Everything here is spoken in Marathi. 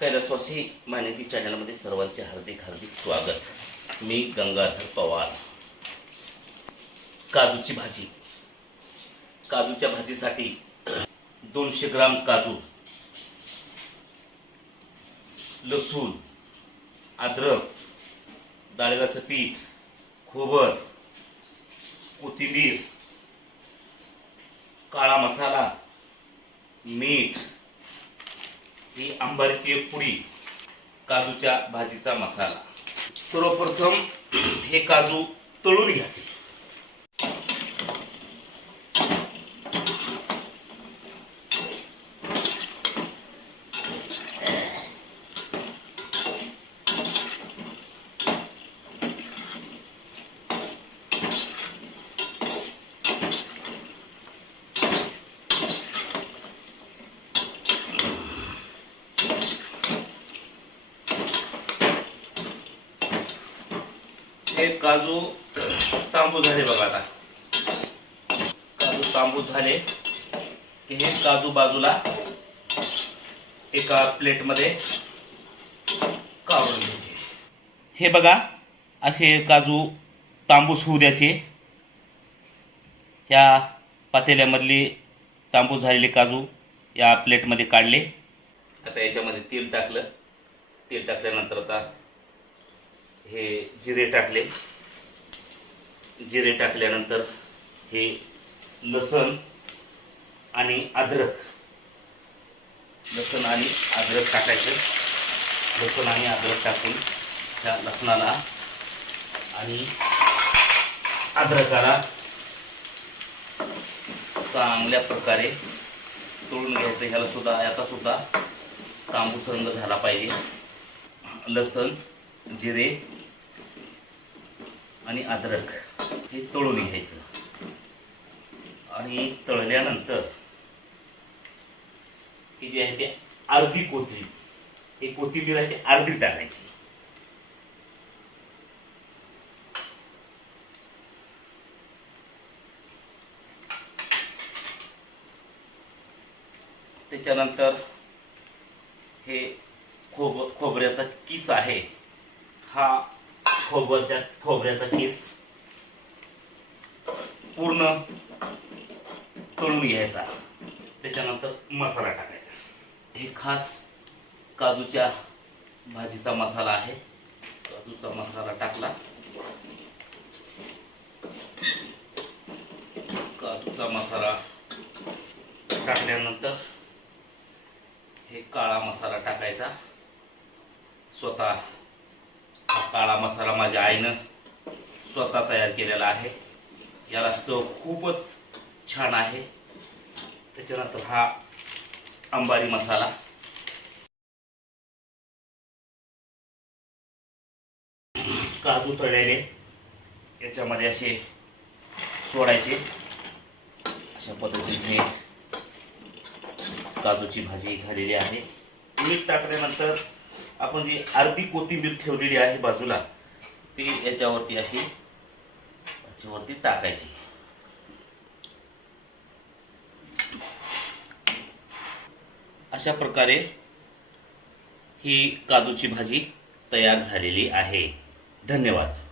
कैलासवासी मान्यती चॅनलमध्ये सर्वांचे हार्दिक हार्दिक स्वागत. मी गंगाधर पवार. काजूची भाजी. काजूच्या भाजीसाठी दोनशे ग्राम काजू लसूण अद्रक डाळिंबाचं पीठ खोबर कोथिंबीर काळा मसाला मीठ ही आंबारीची एक पुडी काजूच्या भाजीचा मसाला. सर्वप्रथम हे काजू तळून घ्यायचे. हे काजू तांबू झाले बघा आता. काजू तांबू झाले. की हे काजू बाजूला एका प्लेटमध्ये काढून घ्यायचे. हे बघा असे काजू तांबूस होऊ द्यायचे. या पातेल्यामधले तांबूस झालेले काजू या प्लेटमध्ये काढले. आता याच्यामध्ये तेल टाकलं. तेल टाकल्यानंतर आता हे जिरे टाकले. जिरे टाकल्यानंतर हे लसण आणि अद्रक. लसण आणि अद्रक टाकायचं. लसण आणि अद्रक टाकून त्या लसणाला आणि अद्रकाला चांगल्या प्रकारे तळून घ्यायचं. ह्याला सुद्धा याचा सुद्धा तांबूस रंग झाला पाहिजे. लसण जिरे आणि अद्रक हे तळून घ्यायचं. आणि तळल्यानंतर ही जी आहे ते अर्धी कोथिंबीर हे कोथिंबीर आहे ती अर्धी टाकायची. त्याच्यानंतर हे खोब खोबऱ्याचा किस आहे हा खोबऱ्याच्या खोबऱ्याचा केस पूर्ण तळून घ्यायचा. त्याच्यानंतर मसाला टाकायचा. हे खास काजूच्या भाजीचा मसाला आहे. काजूचा मसाला टाकला. काजूचा मसाला टाकल्यानंतर हे काळा मसाला टाकायचा. स्वतः काळा मसाला माझ्या आईनं स्वतः तयार केलेला आहे. याला चव खूपच छान आहे. त्याच्यानंतर हा अंबारी मसाला. काजू तळलेले याच्यामध्ये असे सोडायचे. अशा पद्धतीने काजूची भाजी झालेली आहे. मीठ टाकल्यानंतर आपण जी अर्धी कोथिंबीर ठेवलेली आहे बाजूला ती याच्यावरती अशी याच्यावरती टाकायची. अशा प्रकारे ही काजूची भाजी तयार झालेली आहे. धन्यवाद.